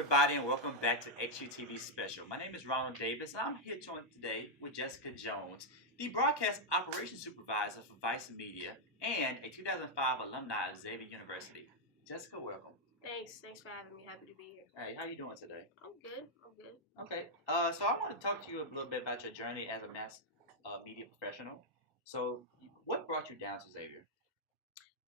everybody, and welcome back to XUTV Special. My name is Ronald Davis, and I'm here joined today with Jessica Jones, the Broadcast Operations Supervisor for Vice Media and a 2005 alumni of Xavier University. Jessica, welcome. Thanks for having me. Happy to be here. Hey, how you doing today? I'm good. Okay, so I want to talk to you a little bit about your journey as a mass media professional. So, what brought you down to Xavier?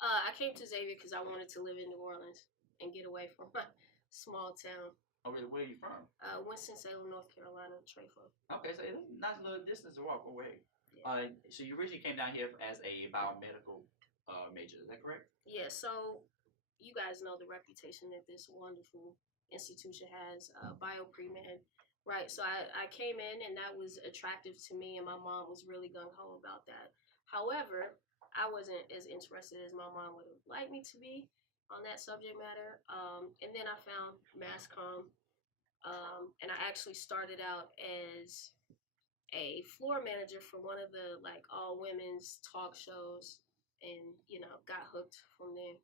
I came to Xavier because I wanted to live in New Orleans and get away from my small town. Oh, really? Where are you from? Winston-Salem, North Carolina, Trefo. Okay, so it's a nice little distance to walk away. Yeah. So you originally came down here as a biomedical major, is that correct? Yeah, so you guys know the reputation that this wonderful institution has, bio pre-med, right? So I came in and that was attractive to me, and my mom was really gung-ho about that. However, I wasn't as interested as my mom would have liked me to be on that subject matter. And then I found mass comm, and I actually started out as a floor manager for one of the all women's talk shows, and got hooked from there.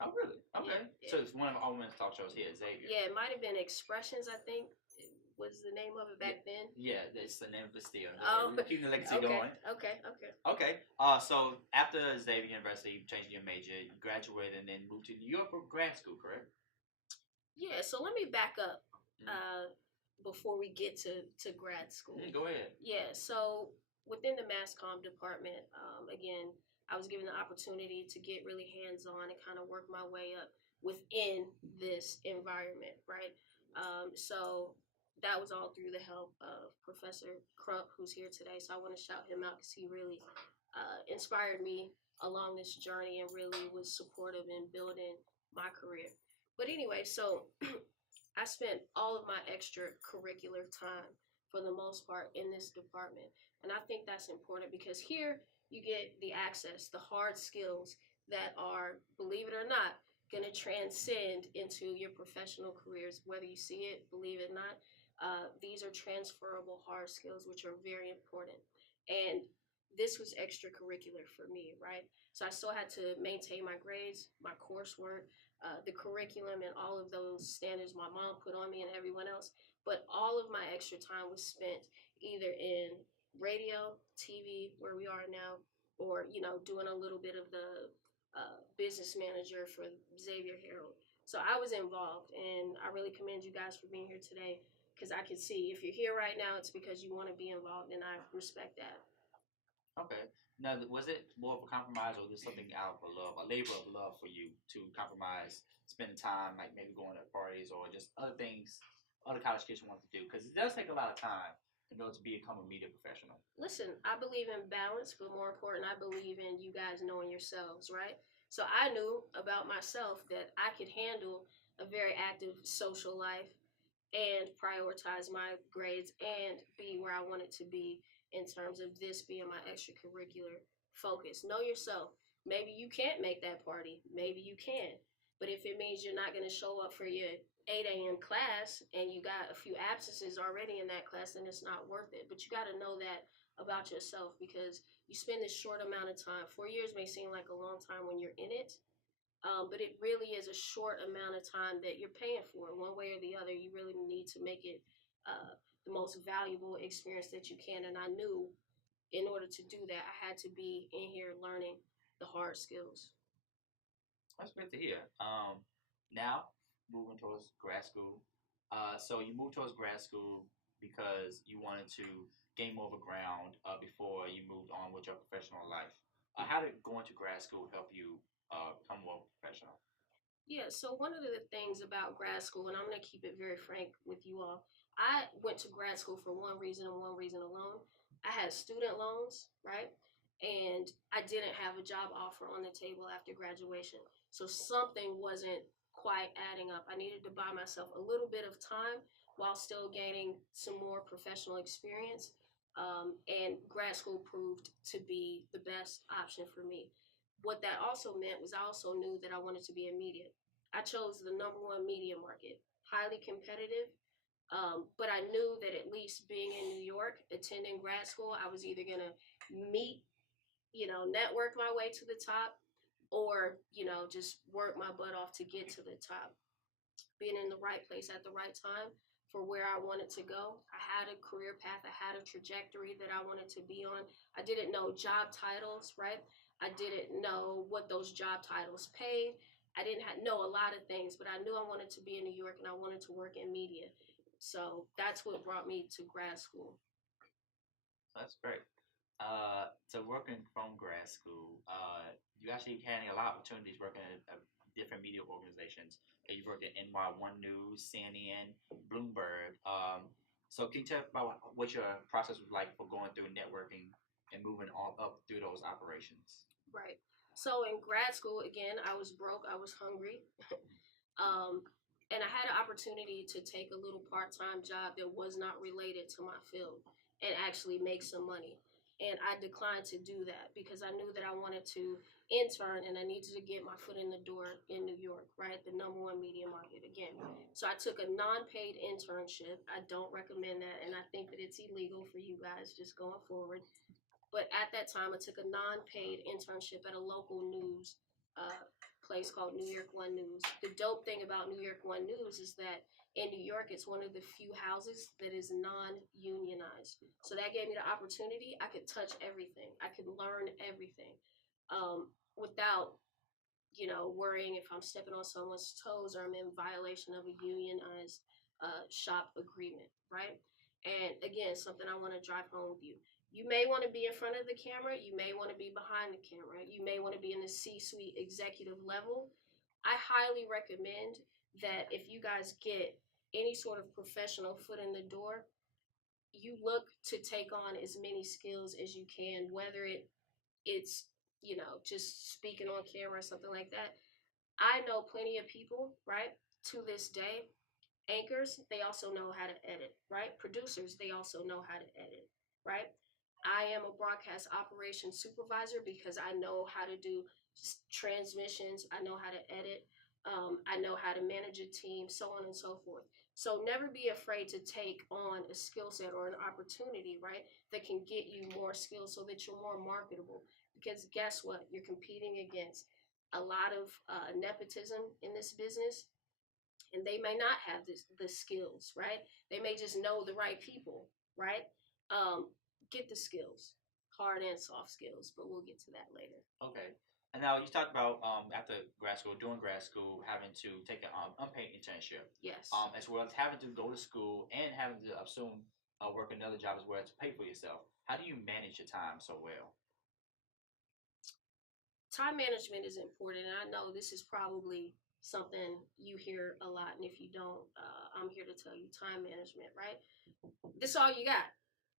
Oh, really? Okay. Yeah. So it's one of the all women's talk shows here at Xavier. Yeah, it might have been Expressions, I think was the name of it back then. Yeah, that's the name of it still. Oh, we're keeping the legacy okay, going. Okay. So after Xavier University, you changed your major, you graduated, and then moved to New York for grad school, correct? Yeah, so let me back up before we get to grad school. Go ahead. Yeah, so within the mass comm department, again, I was given the opportunity to get really hands-on and kind of work my way up within this environment, right? So that was all through the help of Professor Crump, who's here today. So I want to shout him out because he really inspired me along this journey and really was supportive in building my career. But anyway, so I spent all of my extracurricular time for the most part in this department. And I think that's important because here you get the access, the hard skills that are, believe it or not, going to transcend into your professional careers, whether you see it, believe it or not. These are transferable hard skills, which are very important. And this was extracurricular for me, right? So I still had to maintain my grades, my coursework, the curriculum, and all of those standards my mom put on me and everyone else. But all of my extra time was spent either in radio, TV, where we are now, or, doing a little bit of the business manager for Xavier Herald. So I was involved, and I really commend you guys for being here today, because I can see if you're here right now, it's because you want to be involved, and I respect that. Okay. Now, was it more of a compromise, or was something out of love, a labor of love for you to compromise, spending time, like maybe going to parties or just other things other college kids want to do? Because it does take a lot of time in order to become a media professional. Listen, I believe in balance, but more important, I believe in you guys knowing yourselves, right? So I knew about myself that I could handle a very active social life and prioritize my grades and be where I wanted to be in terms of this being my extracurricular focus. Know yourself. Maybe you can't make that party. Maybe you can. But if it means you're not going to show up for your 8 a.m. class and you got a few absences already in that class, then it's not worth it. But you got to know that about yourself, because you spend this short amount of time. 4 years may seem like a long time when you're in it, but it really is a short amount of time that you're paying for. One way or the other, you really need to make it the most valuable experience that you can. And I knew in order to do that, I had to be in here learning the hard skills. That's great to hear. Now, moving towards grad school. So you moved towards grad school because you wanted to gain more of a ground before you moved on with your professional life. How did going to grad school help you become more professional? Yeah, so one of the things about grad school, and I'm going to keep it very frank with you all, I went to grad school for one reason and one reason alone. I had student loans, right? And I didn't have a job offer on the table after graduation. So something wasn't quite adding up. I needed to buy myself a little bit of time while still gaining some more professional experience. And grad school proved to be the best option for me. What that also meant was I also knew that I wanted to be in media. I chose the #1 media market, highly competitive, but I knew that at least being in New York, attending grad school, I was either going to meet, network my way to the top, or, just work my butt off to get to the top. being in the right place at the right time for where I wanted to go. I had a career path, I had a trajectory that I wanted to be on. I didn't know job titles, right? I didn't know what those job titles paid. I didn't know a lot of things, but I knew I wanted to be in New York and I wanted to work in media. So that's what brought me to grad school. That's great. So working from grad school, you actually had a lot of opportunities working at different media organizations. You worked at NY1 News, CNN, Bloomberg. So can you tell about what your process was like for going through networking and moving all up through those operations? Right. So in grad school, again, I was broke, I was hungry. And I had an opportunity to take a little part-time job that was not related to my field and actually make some money. And I declined to do that because I knew that I wanted to intern and I needed to get my foot in the door in New York, right? The number one media market again. So I took a non-paid internship. I don't recommend that, and I think that it's illegal for you guys just going forward. But at that time, I took a non-paid internship at a local news place called New York One News. The dope thing about New York One News is that in New York, it's one of the few houses that is non-unionized. So that gave me the opportunity. I could touch everything. I could learn everything without, worrying if I'm stepping on someone's toes or I'm in violation of a unionized shop agreement, right? And again, something I want to drive home with you. You may want to be in front of the camera. You may want to be behind the camera. You may want to be in the C-suite executive level. I highly recommend that if you guys get any sort of professional foot in the door, you look to take on as many skills as you can, whether it's just speaking on camera or something like that. I know plenty of people, right, to this day. Anchors, they also know how to edit, right? Producers, they also know how to edit, right? I am a broadcast operations supervisor because I know how to do transmissions, I know how to edit, I know how to manage a team, so on and so forth. So never be afraid to take on a skill set or an opportunity, right, that can get you more skills so that you're more marketable. Because guess what? You're competing against a lot of nepotism in this business, and they may not have the skills, right? They may just know the right people, right? Get the skills, hard and soft skills, but we'll get to that later. Okay. And now you talked about after grad school, doing grad school, having to take an unpaid internship. Yes. As well as having to go to school and having to assume work another job as well to pay for yourself. How do you manage your time so well? Time management is important, and I know this is probably something you hear a lot, and if you don't, I'm here to tell you time management, right? This is all you got,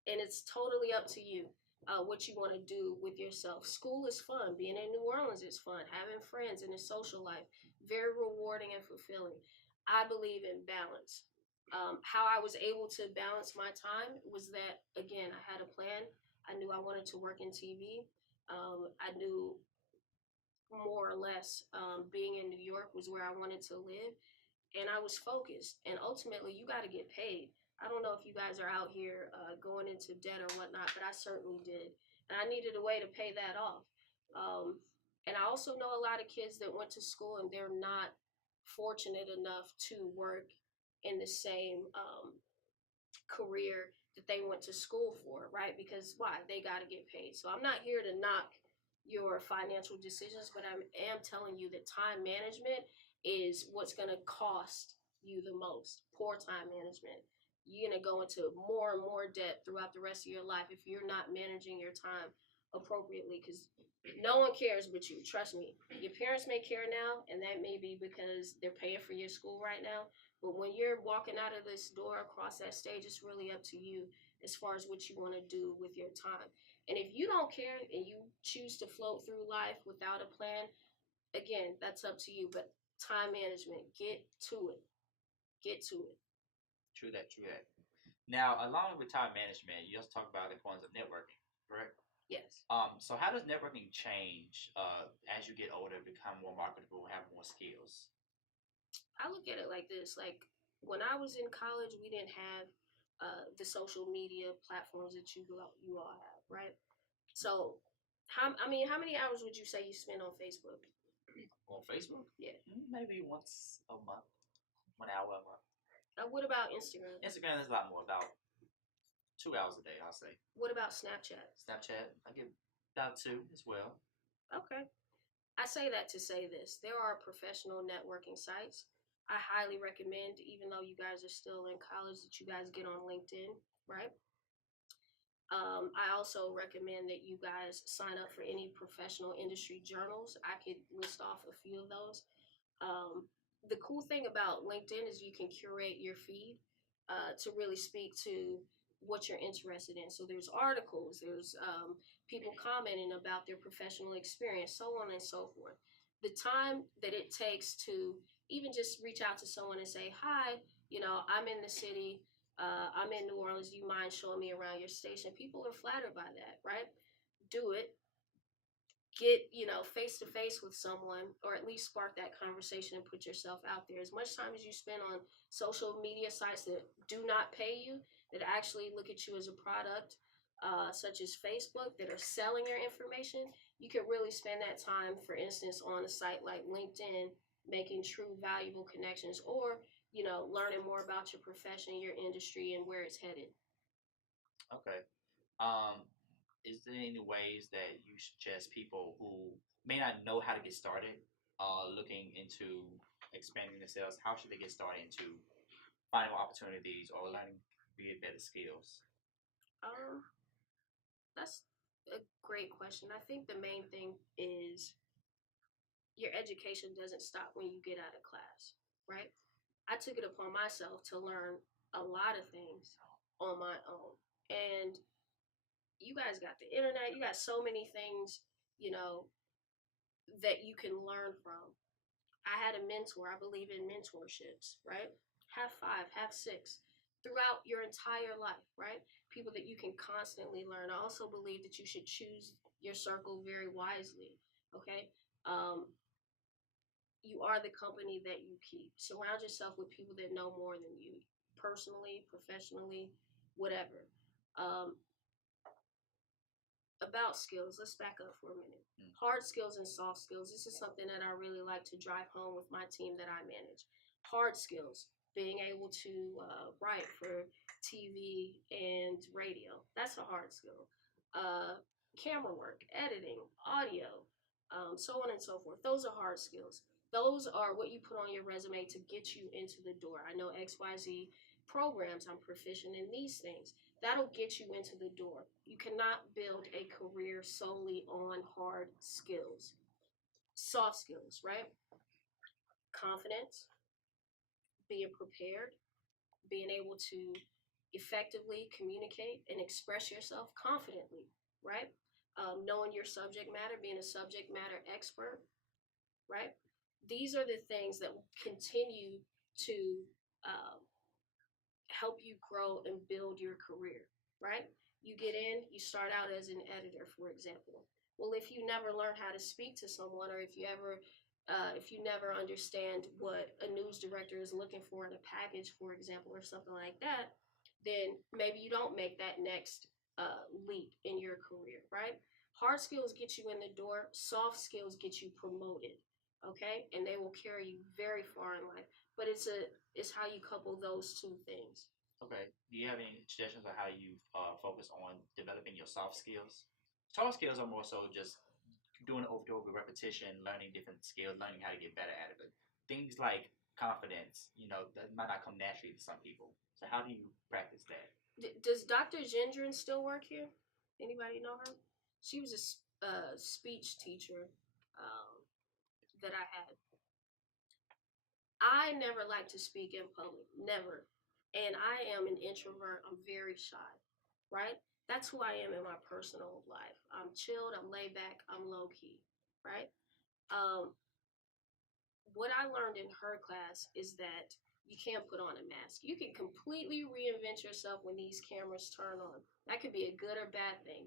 and it's totally up to you what you want to do with yourself. School is fun. Being in New Orleans is fun. Having friends in a social life, very rewarding and fulfilling. I believe in balance. How I was able to balance my time was that, again, I had a plan. I knew I wanted to work in TV. I knew more or less being in New York was where I wanted to live, and I was focused. And ultimately, you got to get paid. I don't know if you guys are out here going into debt or whatnot, but I certainly did, and I needed a way to pay that off. And I also know a lot of kids that went to school and they're not fortunate enough to work in the same career that they went to school for, right? Because why? They got to get paid. So I'm not here to knock your financial decisions, but I am telling you that time management is what's going to cost you the most. Poor time management. You're going to go into more and more debt throughout the rest of your life if you're not managing your time appropriately, because no one cares but you. Trust me. Your parents may care now, and that may be because they're paying for your school right now. But when you're walking out of this door across that stage, it's really up to you as far as what you want to do with your time. And if you don't care and you choose to float through life without a plan, again, that's up to you. But time management, get to it. Get to it. True that, true that. Now, along with time management, you also talk about the importance of networking, correct? Yes. So how does networking change as you get older, become more marketable, have more skills? I look at it like this. Like when I was in college, we didn't have the social media platforms that you all have, right? So, how many hours would you say you spend on Facebook? On Facebook? Yeah. Maybe once a month. 1 hour a month. What about Instagram? Instagram is a lot more, about 2 hours a day, I'll say. What about Snapchat? Snapchat, I get about 2 as well. Okay. I say that to say this. There are professional networking sites. I highly recommend, even though you guys are still in college, that you guys get on LinkedIn, right? I also recommend that you guys sign up for any professional industry journals. I could list off a few of those. The cool thing about LinkedIn is you can curate your feed to really speak to what you're interested in. So there's articles, there's people commenting about their professional experience, so on and so forth. The time that it takes to even just reach out to someone and say, hi, I'm in the city, I'm in New Orleans, do you mind showing me around your station? People are flattered by that, right? Do it. Get face to face with someone, or at least spark that conversation and put yourself out there. As much time as you spend on social media sites that do not pay you, that actually look at you as a product, such as Facebook, that are selling your information, you can really spend that time, for instance, on a site like LinkedIn, making true valuable connections, or learning more about your profession, your industry, and where it's headed. Okay. Is there any ways that you suggest people who may not know how to get started, looking into expanding themselves? How should they get started into finding opportunities or learning better skills? Um, that's a great question. I think the main thing is your education doesn't stop when you get out of class, right? I took it upon myself to learn a lot of things on my own. And you guys got the internet, you got so many things, that you can learn from. I had a mentor. I believe in mentorships, right? Have 5, have 6 throughout your entire life, right? People that you can constantly learn. I also believe that you should choose your circle very wisely, okay? You are the company that you keep. Surround yourself with people that know more than you, personally, professionally, whatever. Um, about skills, let's back up for a minute. Hard skills and soft skills. This is something that I really like to drive home with my team that I manage. Hard skills, being able to write for TV and radio. That's a hard skill. Camera work, editing, audio, so on and so forth. Those are hard skills. Those are what you put on your resume to get you into the door. I know XYZ programs, I'm proficient in these things. That'll get you into the door. You cannot build a career solely on hard skills. Soft skills, right? Confidence, being prepared, being able to effectively communicate and express yourself confidently, right? Knowing your subject matter, being a subject matter expert, right? These are the things that will continue to um, help you grow and build your career, right? You get in, you start out as an editor, for example. Well, if you never learn how to speak to someone, or if you never understand what a news director is looking for in a package, for example, or something like that, then maybe you don't make that next leap in your career, right? Hard skills get you in the door. Soft skills get you promoted, okay? And they will carry you very far in life. But it's how you couple those two things. Okay. Do you have any suggestions on how you focus on developing your soft skills? Soft skills are more so just doing it over repetition, learning different skills, learning how to get better at it. But things like confidence, that might not come naturally to some people. So how do you practice that? Does Dr. Gendron still work here? Anybody know her? She was a speech teacher that I had. I never like to speak in public, never. And I am an introvert. I'm very shy, right? That's who I am in my personal life. I'm chilled, I'm laid back, I'm low key, right? Um, what I learned in her class is that you can't put on a mask. You can completely reinvent yourself when these cameras turn on. That could be a good or bad thing,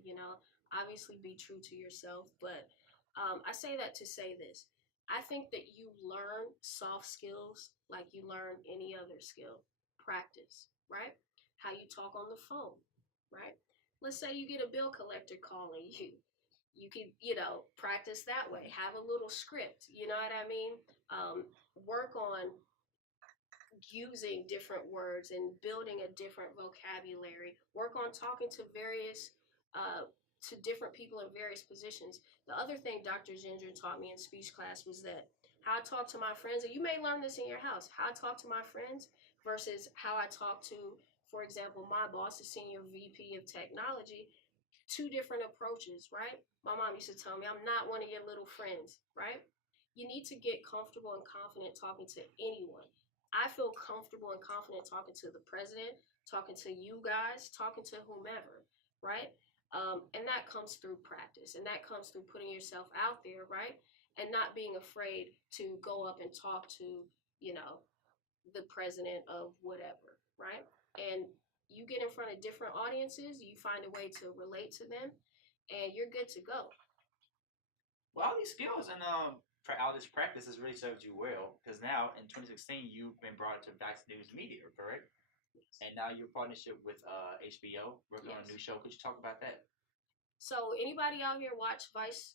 Obviously, be true to yourself. But I say that to say this. I think that you learn soft skills like you learn any other skill. Practice, right? How you talk on the phone, right? Let's say you get a bill collector calling you. You can, practice that way. Have a little script. You know what I mean? Work on using different words and building a different vocabulary. Work on talking to to different people in various positions. The other thing Dr. Ginger taught me in speech class was that how I talk to my friends, and you may learn this in your house, how I talk to my friends versus how I talk to, for example, my boss, the senior VP of technology. Two different approaches, right? My mom used to tell me, I'm not one of your little friends, right? You need to get comfortable and confident talking to anyone. I feel comfortable and confident talking to the president, talking to you guys, talking to whomever, right? And that comes through practice, and that comes through putting yourself out there, right? And not being afraid to go up and talk to, you know, the president of whatever, right? And you get in front of different audiences, you find a way to relate to them, and you're good to go. Well, all these skills and all this practice has really served you well, because now in 2016 you've been brought to Vice News Media, correct? Yes. And now your partnership with HBO, working on a new show. Could you talk about that? So anybody out here watch Vice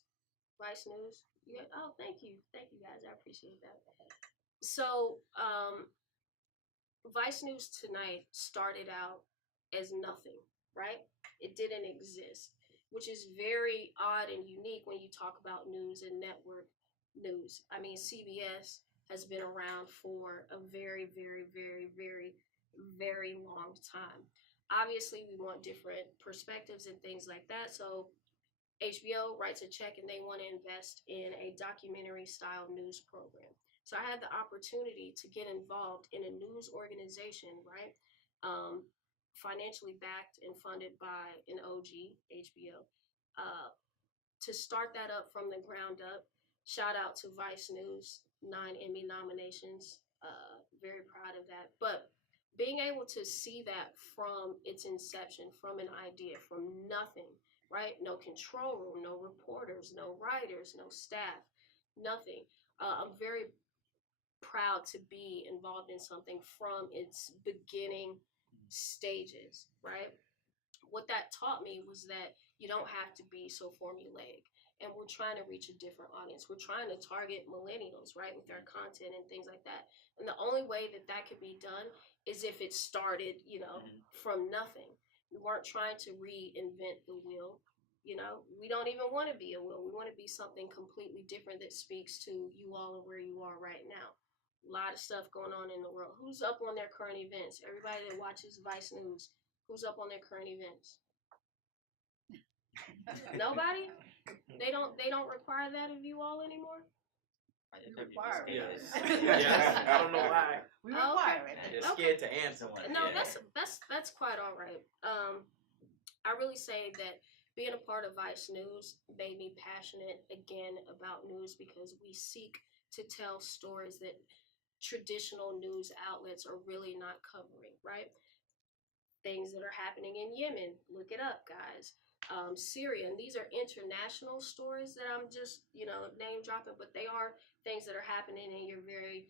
News? Yeah. Oh, thank you guys. I appreciate that. So Vice News Tonight started out as nothing, right? It didn't exist, which is very odd and unique when you talk about news and network news. I mean, CBS has been around for a very, very, very, very, very long time. Obviously, we want different perspectives and things like that. So HBO writes a check and they want to invest in a documentary style news program. So I had the opportunity to get involved in a news organization, right? Financially backed and funded by an OG, HBO, to start that up from the ground up. Shout out to Vice News, 9 Emmy nominations. Very proud of that. But being able to see that from its inception, from an idea, from nothing, right? No control room, no reporters, no writers, no staff, nothing. I'm very proud to be involved in something from its beginning stages, right? What that taught me was that you don't have to be so formulaic. And we're trying to reach a different audience. We're trying to target millennials, right, with our content and things like that. And the only way that that could be done is if it started, you know, from nothing. We weren't trying to reinvent the wheel. You know, we don't even want to be a wheel. We want to be something completely different that speaks to you all and where you are right now. A lot of stuff going on in the world. Who's up on their current events? Everybody that watches Vice News, who's up on their current events? Nobody? They don't require that of you all anymore? We require it. Yes. Yes. I don't know why. We require it. They're scared to answer one. No, that's quite all right. I really say that being a part of Vice News made me passionate again about news because we seek to tell stories that traditional news outlets are really not covering, right? Things that are happening in Yemen, look it up, guys. Syria, and these are international stories that I'm just, you know, name dropping, but they are things that are happening in your very,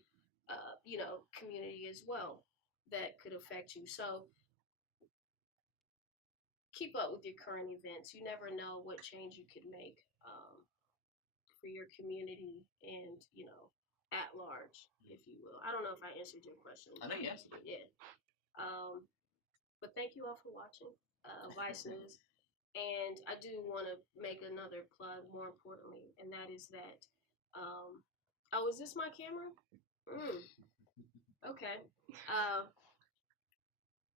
you know, community as well that could affect you. So keep up with your current events. You never know what change you could make for your community and, you know, at large, if you will. I don't know if I answered your question. I know you answered it. Yeah. But thank you all for watching Vice News. And I do want to make another plug, more importantly, and that is that, oh, is this my camera? Okay.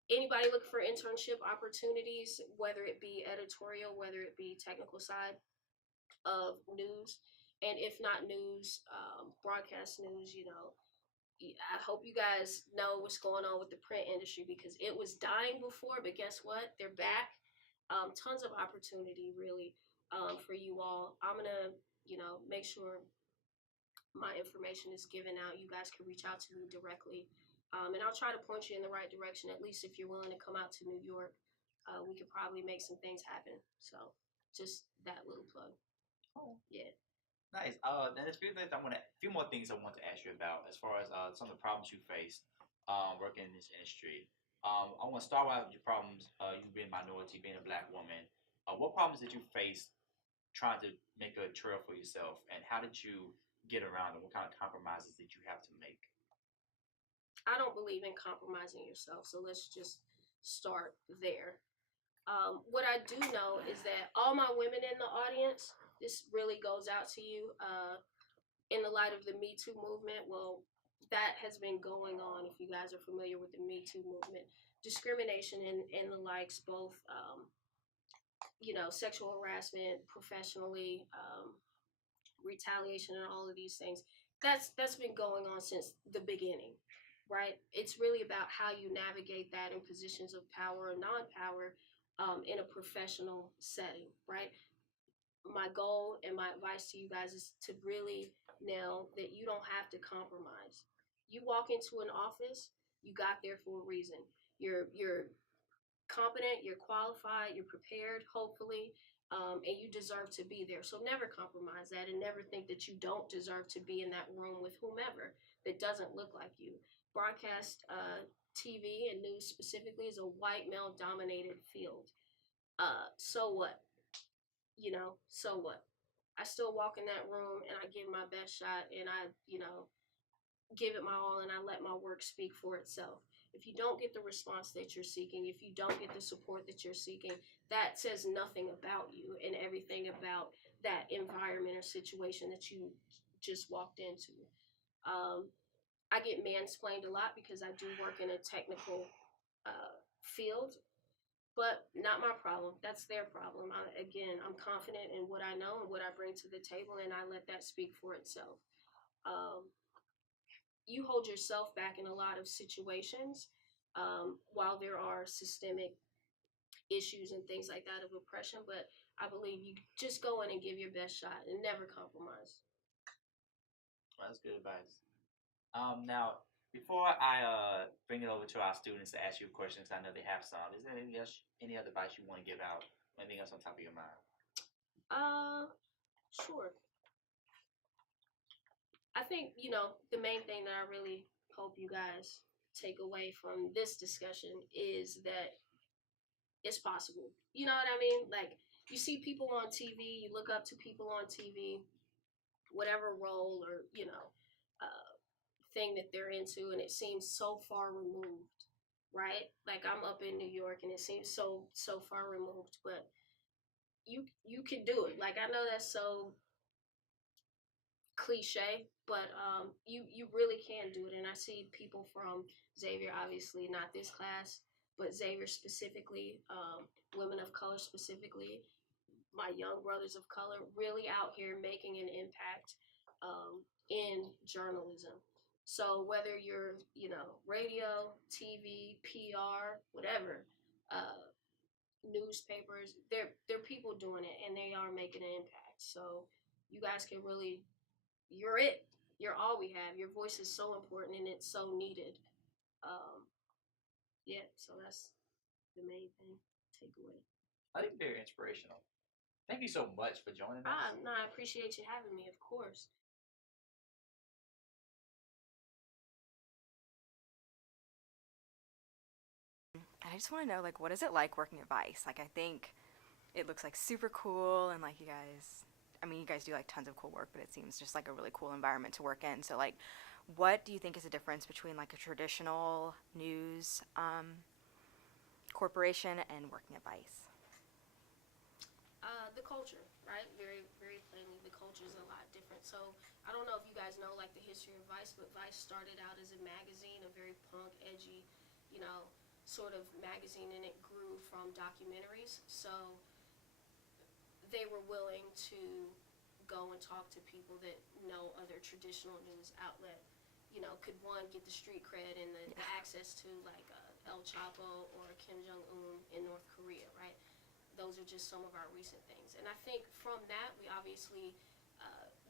Anybody looking for internship opportunities, whether it be editorial, whether it be technical side of news, and if not news, broadcast news, you know, I hope you guys know what's going on with the print industry because it was dying before, but guess what? They're back. Tons of opportunity, really, for you all. I'm going to, you know, make sure my information is given out. You guys can reach out to me directly. And I'll try to point you in the right direction, at least if you're willing to come out to New York. We could probably make some things happen. So just that little plug. Oh. Yeah. Nice. Then there's a few more things I want to ask you about as far as some of the problems you faced working in this industry. I want to start out with your problems. You being a minority, being a Black woman. What problems did you face trying to make a trail for yourself, and how did you get around them? What kind of compromises did you have to make? I don't believe in compromising yourself, so let's just start there. What I do know is that all my women in the audience, this really goes out to you. In the light of the Me Too movement, well, that has been going on. If you guys are familiar with the Me Too movement, discrimination and the likes, both sexual harassment, professionally, retaliation, and all of these things. That's been going on since the beginning, right? It's really about how you navigate that in positions of power or non-power in a professional setting, right? My goal and my advice to you guys is to really nail that you don't have to compromise. You walk into an office, you got there for a reason. You're competent, you're qualified, you're prepared, hopefully, and you deserve to be there. So never compromise that, and never think that you don't deserve to be in that room with whomever that doesn't look like you. Broadcast TV and news specifically is a white male dominated field. So what? So what? I still walk in that room and I give my best shot, and I, give it my all, and I let my work speak for itself. If you don't get the response that you're seeking, if you don't get the support that you're seeking, that says nothing about you and everything about that environment or situation that you just walked into. I get mansplained a lot because I do work in a technical field, but not my problem. That's their problem. I'm confident in what I know and what I bring to the table, and I let that speak for itself. You hold yourself back in a lot of situations while there are systemic issues and things like that of oppression, but I believe you just go in and give your best shot and never compromise. Well, that's good advice. Now, before I bring it over to our students to ask you questions, I know they have some. Is there any other advice you want to give out? Anything else on top of your mind? Sure. I think, the main thing that I really hope you guys take away from this discussion is that it's possible. You know what I mean? Like, you see people on TV, you look up to people on TV, whatever role or, thing that they're into, and it seems so far removed, right? Like, I'm up in New York and it seems so far removed, but you can do it. Like, I know that's so cliche, but you really can do it. And I see people from Xavier, obviously not this class, but Xavier specifically, women of color specifically, my young brothers of color, really out here making an impact in journalism. So whether you're, radio, TV, PR, whatever, newspapers, they're people doing it, and they are making an impact. So you guys can really, you're it. You're all we have. Your voice is so important and it's so needed. Yeah, so that's the main thing. Takeaway. I think very inspirational. Thank you so much for joining us. No, I appreciate you having me, of course. I just want to know, like, what is it like working at Vice? Like, I think it looks like super cool, and like you guys do like tons of cool work, but it seems just like a really cool environment to work in. So, like, what do you think is the difference between like a traditional news corporation and working at Vice? The culture, right? Very, very plainly, the culture is a lot different. So I don't know if you guys know like the history of Vice, but Vice started out as a magazine, a very punk, edgy, sort of magazine, and it grew from documentaries. So they were willing to go and talk to people that no other traditional news outlet, could one get the street cred and the access to like El Chapo or Kim Jong-un in North Korea, right? Those are just some of our recent things. And I think from that, we obviously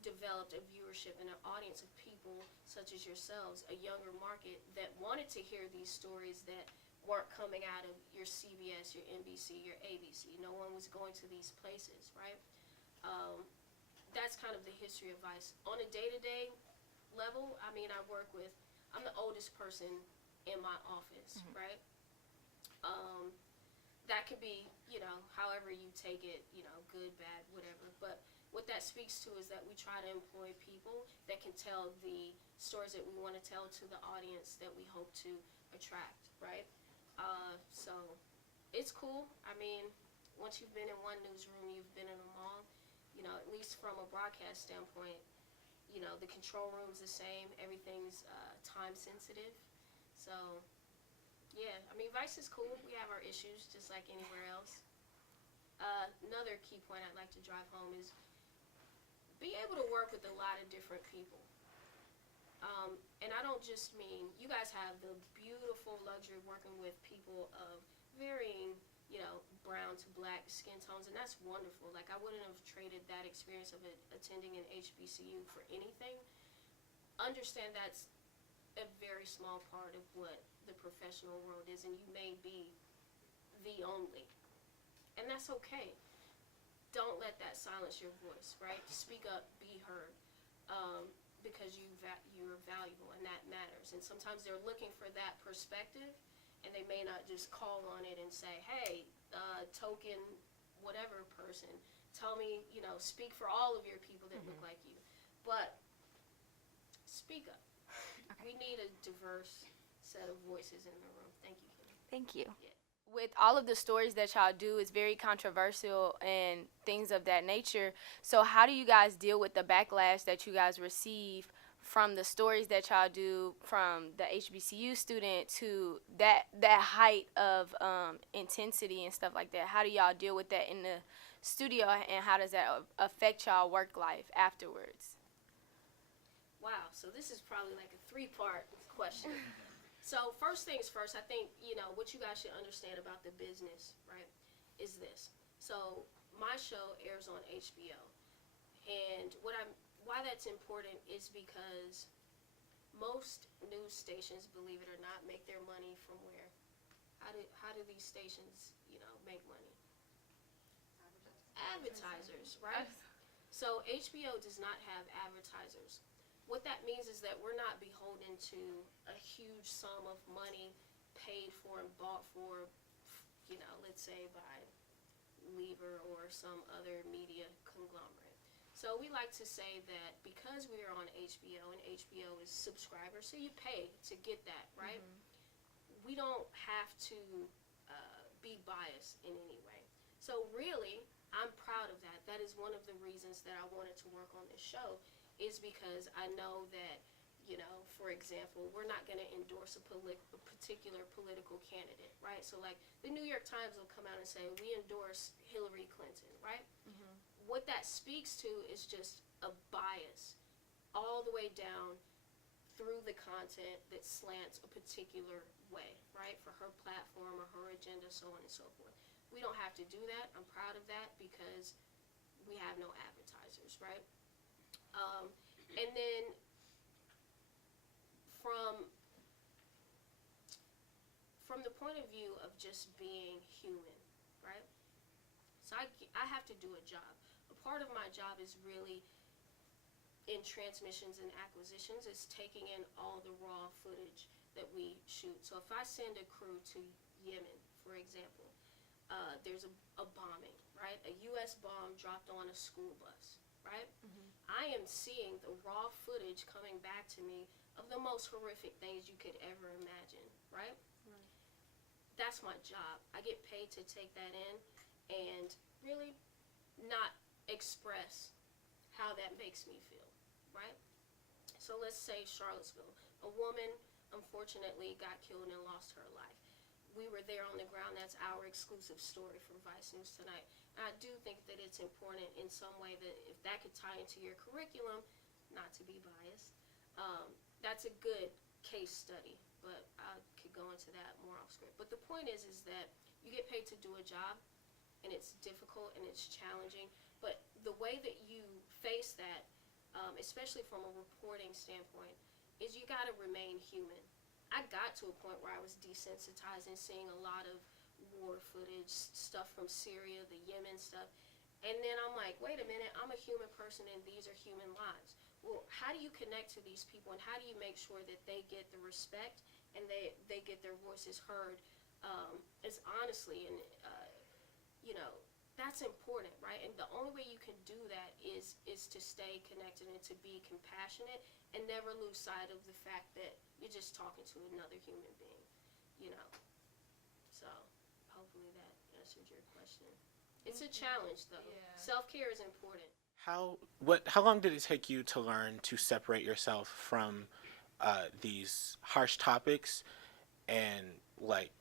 developed a viewership and an audience of people such as yourselves, a younger market that wanted to hear these stories that weren't coming out of your CBS, your NBC, your ABC. No one was going to these places, right? That's kind of the history of Vice. On a day-to-day level, I'm the oldest person in my office, right? That could be, however you take it, good, bad, whatever. But what that speaks to is that we try to employ people that can tell the stories that we want to tell to the audience that we hope to attract, right? So it's cool. I mean, once you've been in one newsroom, you've been in them all. You know, at least from a broadcast standpoint, you know, the control room's the same. Everything's time sensitive. So, yeah, I mean, Vice is cool. We have our issues just like anywhere else. Another key point I'd like to drive home is be able to work with a lot of different people. And I don't just mean, you guys have the beautiful luxury of working with people of varying, you know, brown to black skin tones, and that's wonderful. Like, I wouldn't have traded that experience of attending an HBCU for anything. Understand that's a very small part of what the professional world is, and you may be the only. And that's okay. Don't let that silence your voice, right? Speak up, be heard, because you're valuable, and that matters. And sometimes they're looking for that perspective, and they may not just call on it and say, hey, token whatever person, tell me, you know, speak for all of your people that look like you. But speak up. Okay. We need a diverse set of voices in the room. Thank you, Kim. Thank you. Yeah. With all of the stories that y'all do, it's very controversial and things of that nature. So how do you guys deal with the backlash that you guys receive from the stories that y'all do, from the HBCU student to that height of intensity and stuff like that? How do y'all deal with that in the studio, and how does that affect y'all work life afterwards? Wow, so this is probably like a 3-part question. So first things first, I think, you know, what you guys should understand about the business, right, is this. So my show airs on HBO, and why that's important is because most news stations, believe it or not, make their money from where? How do these stations, you know, make money? Advertisers, right? So HBO does not have advertisers. What that means is that we're not beholden to a huge sum of money paid for and bought for, you know, let's say by Lever or some other media conglomerate. So we like to say that because we are on HBO, and HBO is subscriber, so you pay to get that, right? We don't have to be biased in any way. So really, I'm proud of that. That is one of the reasons that I wanted to work on this show, is because I know that, you know, for example, we're not going to endorse a particular political candidate, right? So, like, the New York Times will come out and say, we endorse Hillary Clinton, right? What that speaks to is just a bias all the way down through the content that slants a particular way, right, for her platform or her agenda, so on and so forth. We don't have to do that. I'm proud of that because we have no advertisers, right? And then from the point of view of just being human, right? So I have to do a job. A part of my job is really in transmissions and acquisitions is taking in all the raw footage that we shoot. So if I send a crew to Yemen, for example, there's a bombing, right? A U.S. bomb dropped on a school bus, right? I am seeing the raw footage coming back to me of the most horrific things you could ever imagine, right? That's my job. I get paid to take that in and really not express how that makes me feel, right? So let's say Charlottesville. A woman, unfortunately, got killed and lost her life. We were there on the ground. That's our exclusive story from Vice News Tonight. I do think that it's important in some way that if that could tie into your curriculum, not to be biased, that's a good case study, but I could go into that more off script. But the point is that you get paid to do a job, and it's difficult and it's challenging, but the way that you face that, especially from a reporting standpoint, is you got to remain human. I got to a point where I was desensitized and seeing a lot of war footage, stuff from Syria, the Yemen stuff. And then I'm like, wait a minute, I'm a human person and these are human lives. Well, how do you connect to these people, and how do you make sure that they get the respect and they get their voices heard as honestly and, you know, that's important, right? And the only way you can do that is to stay connected and to be compassionate and never lose sight of the fact that you're just talking to another human being, you know. So hopefully that answered your question. It's a challenge, though. Yeah. Self-care is important. How long did it take you to learn to separate yourself from these harsh topics and like,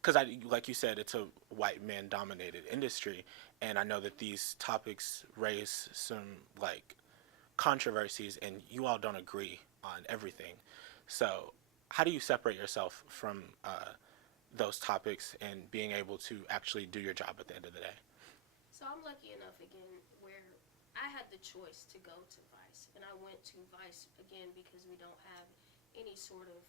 because like you said, it's a white man dominated industry, and I know that these topics raise some like controversies, and you all don't agree on everything. So how do you separate yourself from those topics and being able to actually do your job at the end of the day? So I'm lucky enough, again, where I had the choice to go to Vice. And I went to Vice, again, because we don't have any sort of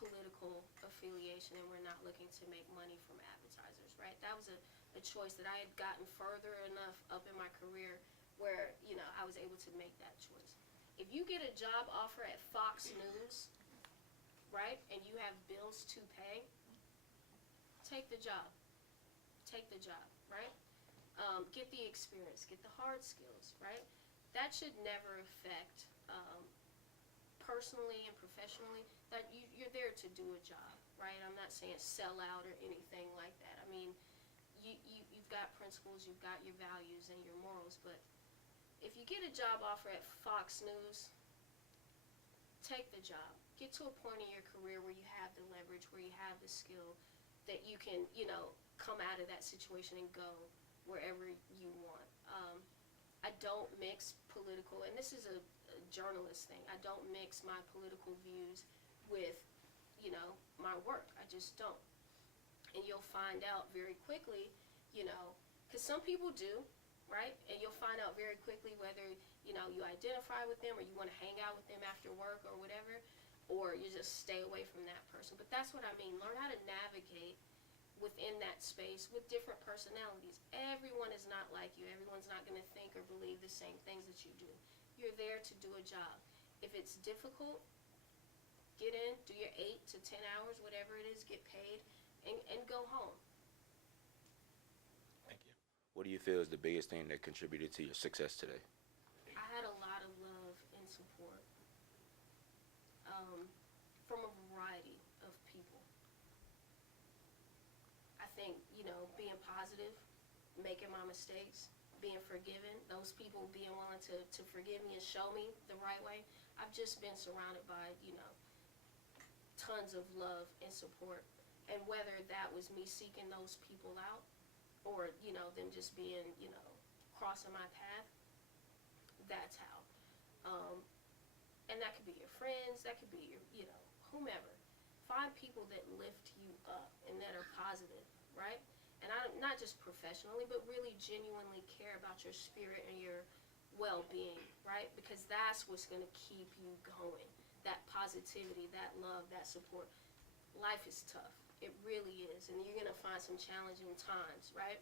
political affiliation and we're not looking to make money from advertisers, right? That was a choice that I had gotten further enough up in my career where, you know, I was able to make that choice. If you get a job offer at Fox News, right, and you have bills to pay, take the job. Take the job, right? Get the experience, get the hard skills, right? That should never affect personally and professionally, that you're there to do a job, right? I'm not saying sell out or anything like that. I mean, you've got principles, you've got your values and your morals, but if you get a job offer at Fox News, take the job. Get to a point in your career where you have the leverage, where you have the skill, that you can, you know, come out of that situation and go wherever you want. I don't mix political, and this is a journalist thing, I don't mix my political views with, you know, my work. I just don't. And you'll find out very quickly, you know, because some people do, right? And you'll find out very quickly whether, you know, you identify with them or you want to hang out with them after work or whatever, or you just stay away from that person. But that's what I mean. Learn how to navigate within that space with different personalities. Everyone is not like you. Everyone's not going to think or believe the same things that you do. You're there to do a job. If it's difficult, get in, do your 8 to 10 hours, whatever it is, get paid, and go home. Thank you. What do you feel is the biggest thing that contributed to your success today? I had a lot of love and support from a variety of people. I think, you know, being positive, making my mistakes, being forgiven, those people being willing to forgive me and show me the right way. I've just been surrounded by, you know, tons of love and support. And whether that was me seeking those people out or, you know, them just being, you know, crossing my path, that's how. And that could be your friends, that could be your, you know, whomever. Find people that lift you up and that are positive, right? And not just professionally, but really genuinely care about your spirit and your well-being, right? Because that's what's going to keep you going. That positivity, that love, that support. Life is tough. It really is. And you're going to find some challenging times, right?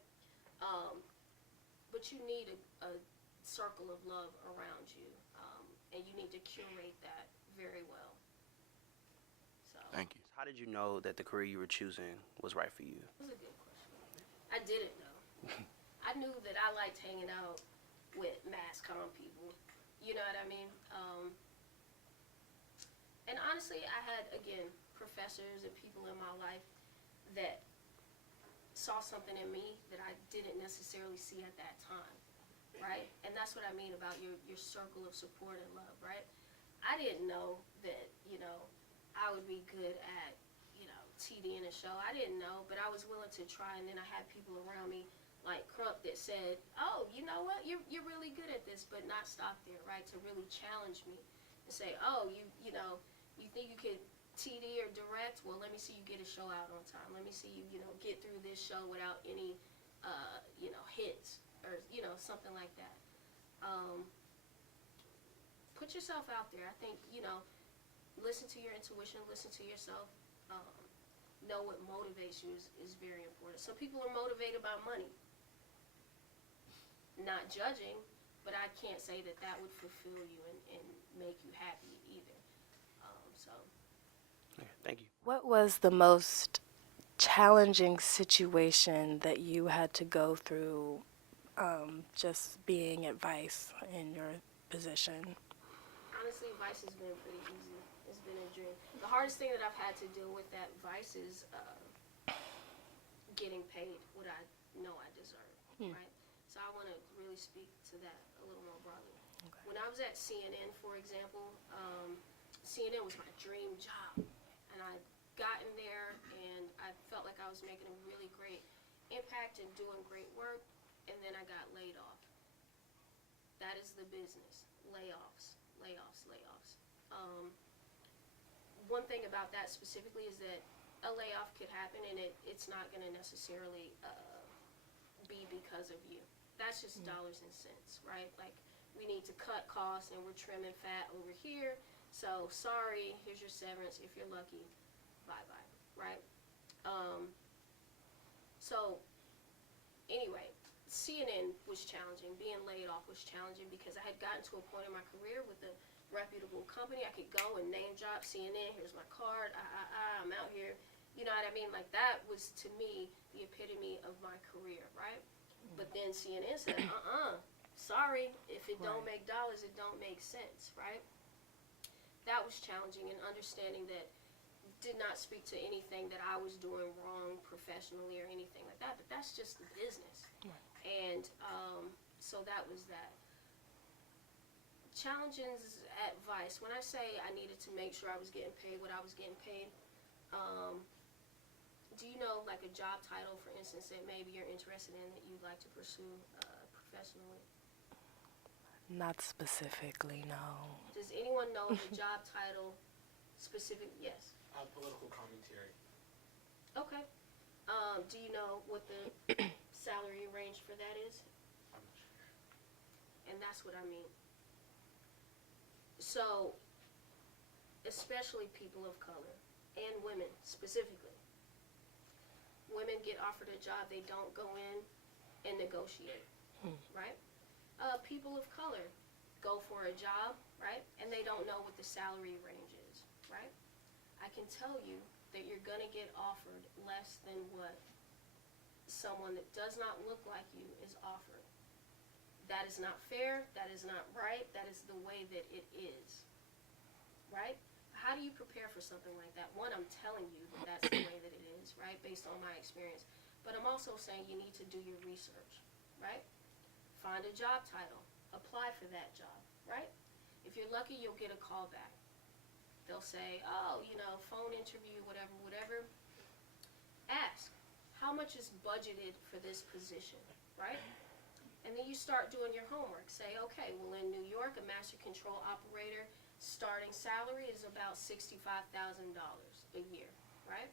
But you need a circle of love around you. And you need to curate that very well. So, Thank you. How did you know that the career you were choosing was right for you? that was a good question. I didn't know. I knew that I liked hanging out with mass comm people. You know what I mean? And honestly, I had, again, professors and people in my life that saw something in me that I didn't necessarily see at that time, right? And that's what I mean about your circle of support and love, right? I didn't know that, you know, I would be good at, you know, TD in a show. I didn't know, but I was willing to try, and then I had people around me like Crump that said, oh, you know what, you're really good at this, but not stop there, right? To really challenge me and say, oh, you know, you think you could TD or direct? Well, let me see you get a show out on time. Let me see you, you know, get through this show without any, you know, hits or, you know, something like that. Put yourself out there. I think, you know, listen to your intuition, listen to yourself. Know what motivates you is very important. Some people are motivated by money. Not judging, but I can't say that that would fulfill you and make you happy either. So. Okay, thank you. What was the most challenging situation that you had to go through just being at Vice in your position? Honestly, Vice has been pretty easy. It's been a dream. The hardest thing that I've had to deal with at Vice is getting paid what I know I deserve, right? So I want to really speak to that a little more broadly. Okay. When I was at CNN, for example, CNN was my dream job, and I got in there and I felt like I was making a really great impact and doing great work, and then I got laid off. That is the business. Layoffs, layoffs, layoffs. One thing about that specifically is that a layoff could happen, and it's not going to necessarily be because of you. That's just dollars and cents, right? Like, we need to cut costs, and we're trimming fat over here. So, sorry, here's your severance. If you're lucky, bye-bye, right? So, anyway, CNN was challenging. Being laid off was challenging because I had gotten to a point in my career with a reputable company. I could go and name drop CNN. Here's my card. I'm out here. You know what I mean? Like, that was, to me, the epitome of my career, right? But then CNN said, sorry, if it don't make dollars, it don't make sense, right? That was challenging, and understanding that did not speak to anything that I was doing wrong professionally or anything like that, but that's just the business. And so that was that. Challenges at Vice. When I say I needed to make sure I was getting paid what I was getting paid, do you know, like, a job title, for instance, that maybe you're interested in that you'd like to pursue professionally? Not specifically, no. Does anyone know the job title specific? Yes. Political commentary. Okay. Do you know what the salary range for that is? I'm not sure. And that's what I mean. So, especially people of color and women specifically. Women get offered a job, they don't go in and negotiate, right? People of color go for a job, right? And they don't know what the salary range is, right? I can tell you that you're going to get offered less than what someone that does not look like you is offered. That is not fair. That is not right. That is the way that it is, right? How do you prepare for something like that? One, I'm telling you that that's the way that it is, right, based on my experience. But I'm also saying you need to do your research, right? Find a job title. Apply for that job, right? If you're lucky, you'll get a call back. They'll say, oh, phone interview, whatever. Ask, how much is budgeted for this position, right? And then you start doing your homework. Say, okay, well, in New York, a master control operator starting salary is about $65,000 a year, right?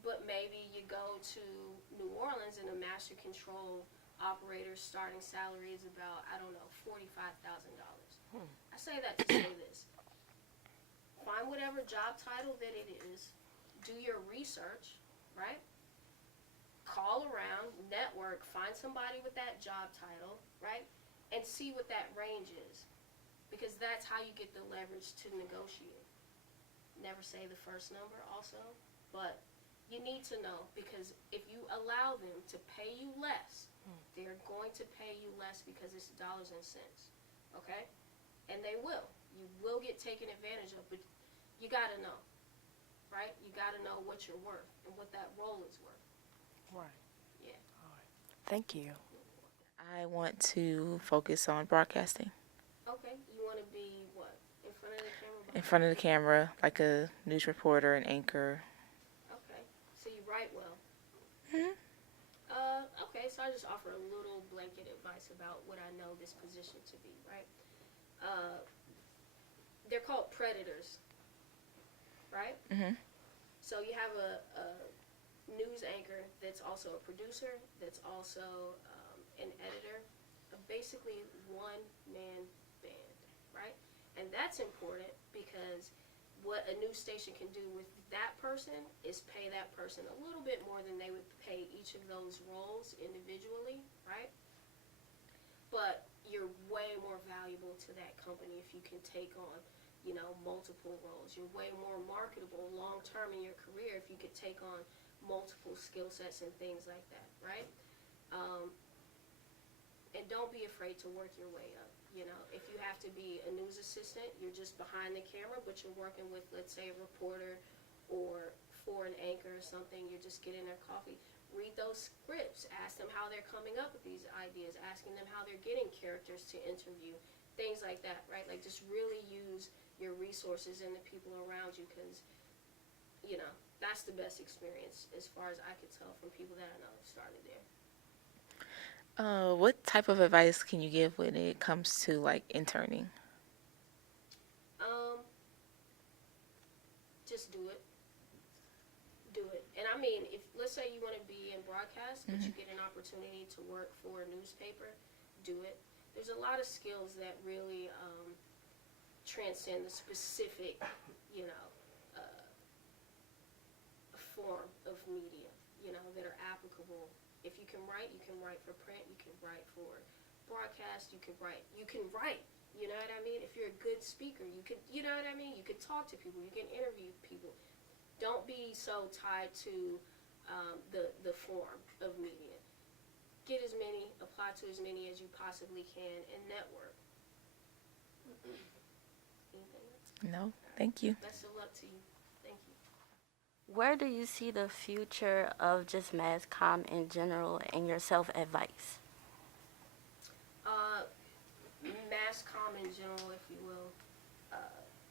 But maybe you go to New Orleans and a master control operator starting salary is about, $45,000. I say that to say this. Find whatever job title that it is. Do your research, right? Call around, network, find somebody with that job title, right? And see what that range is. Because that's how you get the leverage to negotiate. Never say the first number also, but you need to know, because if you allow them to pay you less, they're going to pay you less because it's dollars and cents, okay? And they will. You will get taken advantage of, but you got to know, right? You got to know what you're worth and what that role is worth. Right. Yeah. All right. Thank you. I want to focus on broadcasting. Okay. You want to be what? In front of the camera? In front of the camera, like a news reporter, an anchor. Okay. So you write well. Okay, so I just offer a little blanket advice about what I know this position to be, right? They're called predators, right? So you have a news anchor that's also a producer, that's also an editor, basically one-man band, right? And that's important because what a news station can do with that person is pay that person a little bit more than they would pay each of those roles individually, right? But you're way more valuable to that company if you can take on multiple roles. You're way more marketable long term in your career if you could take on multiple skill sets and things like that, right? And don't be afraid to work your way up. If you have to be a news assistant, you're just behind the camera, but you're working with, let's say, a reporter or for an anchor or something. You're just getting their coffee. Read those scripts. Ask them how they're coming up with these ideas. Asking them how they're getting characters to interview. Things like that, right? Like, just really use your resources and the people around you, because, that's the best experience as far as I could tell from people that I know started there. What type of advice can you give when it comes to like interning? Just do it. And I mean, if let's say you want to be in broadcast, but you get an opportunity to work for a newspaper, do it. There's a lot of skills that really transcend the specific, form of media, that are applicable. If you can write for print, you can write for broadcast, you can write, you know what I mean? If you're a good speaker, you could, you know what I mean? You could talk to people, you can interview people. Don't be so tied to the form of media. Get as many, apply to as many as you possibly can, and network. Anything else? No, thank you. Best of luck to you. Thank you. Where do you see the future of just mass comm in general and your self-advice? Mass comm in general, if you will,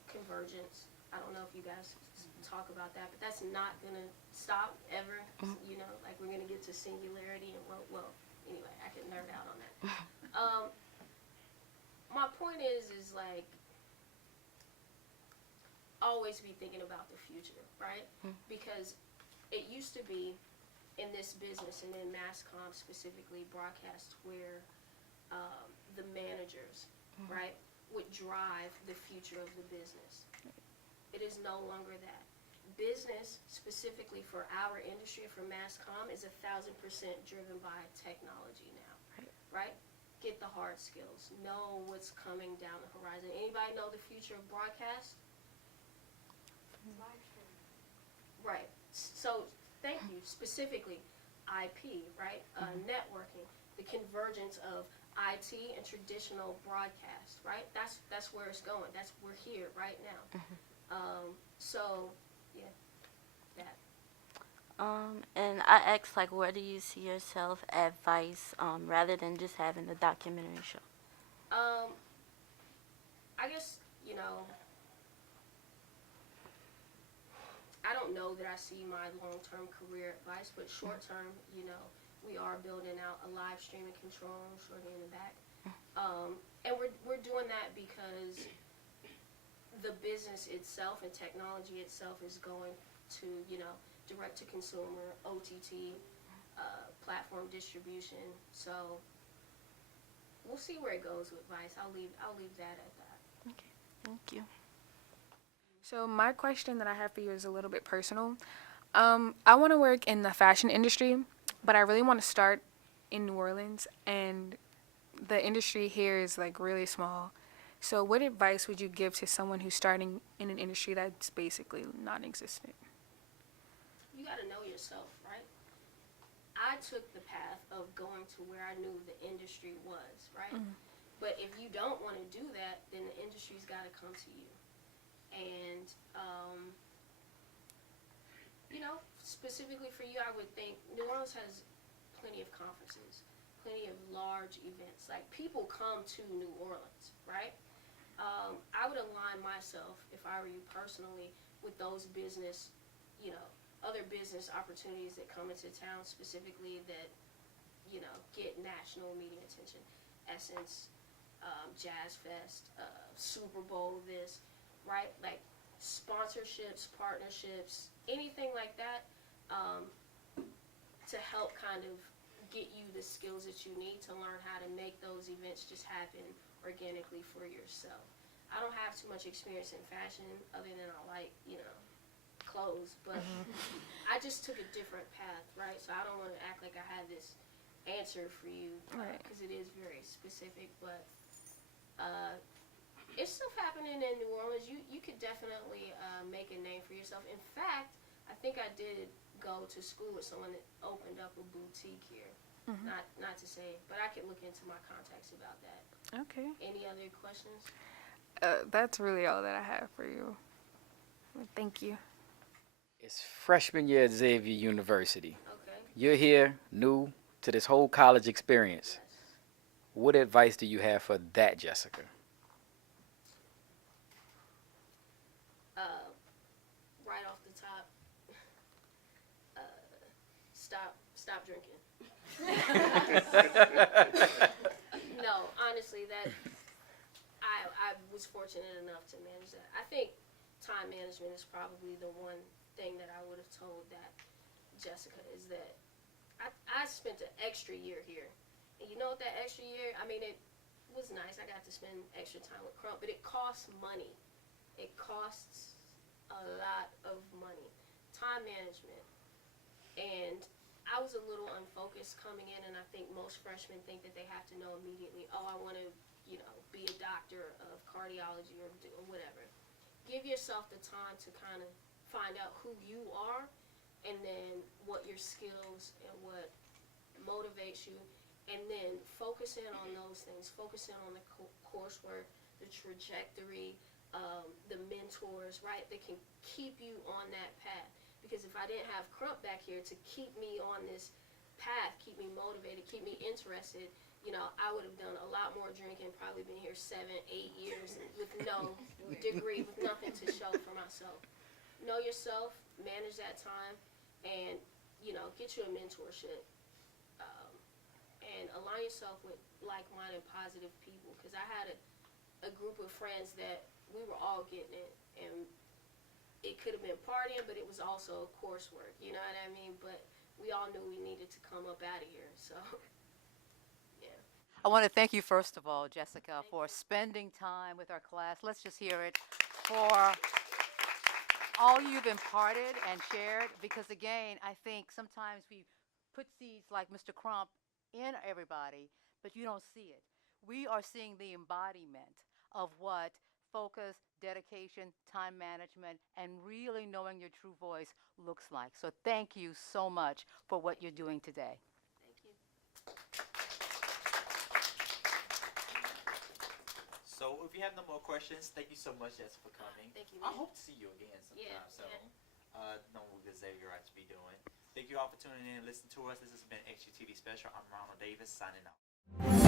convergence. I don't know if you guys talk about that, but that's not going to stop ever. Like, we're going to get to singularity, and well, anyway, I could nerd out on that. My point is like, always be thinking about the future, right? Because it used to be in this business, and in mass comm specifically, broadcast, where the managers, right, would drive the future of the business. It is no longer that. Business, specifically for our industry, for mass comm, is 1,000% driven by technology now, right? Get the hard skills. Know what's coming down the horizon. Anybody know the future of broadcast? Right. So, thank you. Specifically, IP, right? Networking, the convergence of IT and traditional broadcast, right? That's where it's going. We're here right now. So, yeah, that. And I asked, like, where do you see your self-advice rather than just having the documentary show? I guess, I don't know that I see my long-term career advice, but short-term, we are building out a live streaming control room shortly in the back. And we're doing that because the business itself and technology itself is going to, direct-to-consumer, OTT, platform distribution. So we'll see where it goes with Vice. I'll leave that at that. Okay, thank you. So my question that I have for you is a little bit personal. I want to work in the fashion industry, but I really want to start in New Orleans, and the industry here is like really small. So what advice would you give to someone who's starting in an industry that's basically non-existent? You got to know yourself, right? I took the path of going to where I knew the industry was, right? But if you don't want to do that, then the industry's got to come to you. And, specifically for you, I would think New Orleans has plenty of conferences, plenty of large events. Like, people come to New Orleans, right? I would align myself, if I were you personally, with those business, other business opportunities that come into town specifically that, get national media attention. Essence, Jazz Fest, Super Bowl, this, right? Like, sponsorships, partnerships, anything like that, to help kind of get you the skills that you need to learn how to make those events just happen organically for yourself. I don't have too much experience in fashion other than I like, clothes, but I just took a different path, right? So I don't want to act like I had this answer for you, because it is very specific, but it's stuff happening happening in New Orleans, you could definitely make a name for yourself. In fact, I think I did go to school with someone that opened up a boutique here. Mhm. Not to say, but I could look into my contacts about that. Okay. Any other questions? That's really all that I have for you. Thank you. It's freshman year at Xavier University. Okay. You're here, new to this whole college experience. Yes. What advice do you have for that, Jessica? Right off the top, stop drinking. No, honestly, that I was fortunate enough to manage that. I think time management is probably the one thing that I would have told that Jessica is that I spent an extra year here. And you know what that extra year, I mean, it was nice. I got to spend extra time with Crump, but it costs money. It costs a lot of money. Time management. And I was a little unfocused coming in, and I think most freshmen think that they have to know immediately, oh, I want to, be a doctor of cardiology or whatever. Give yourself the time to kind of find out who you are, and then what your skills and what motivates you, and then focus in on those things. Focus in on the coursework, the trajectory, the mentors, right, that can keep you on that path. Because if I didn't have Crump back here to keep me on this path, keep me motivated, keep me interested, I would have done a lot more drinking, probably been here 7, 8 years with no degree, with nothing to show for myself. Know yourself, manage that time, and, get you a mentorship. And align yourself with like-minded, positive people. Because I had a group of friends that we were all getting it, and it could have been partying, but it was also coursework, you know what I mean? But we all knew we needed to come up out of here, so, yeah. I want to thank you, first of all, Jessica, for spending time with our class. Let's just hear it for all you've imparted and shared, because, again, I think sometimes we put seeds like Mr. Crump in everybody, but you don't see it. We are seeing the embodiment of what focus, dedication, time management, and really knowing your true voice looks like. So thank you so much for what you're doing today. Thank you. So if you have no more questions, thank you so much, Jess, for coming. Thank you, I man. hope to see you again sometime. Yeah, So, know what Xavier right to be doing. Thank you all for tuning in and listening to us. This has been XUTV Special. I'm Ronald Davis signing out.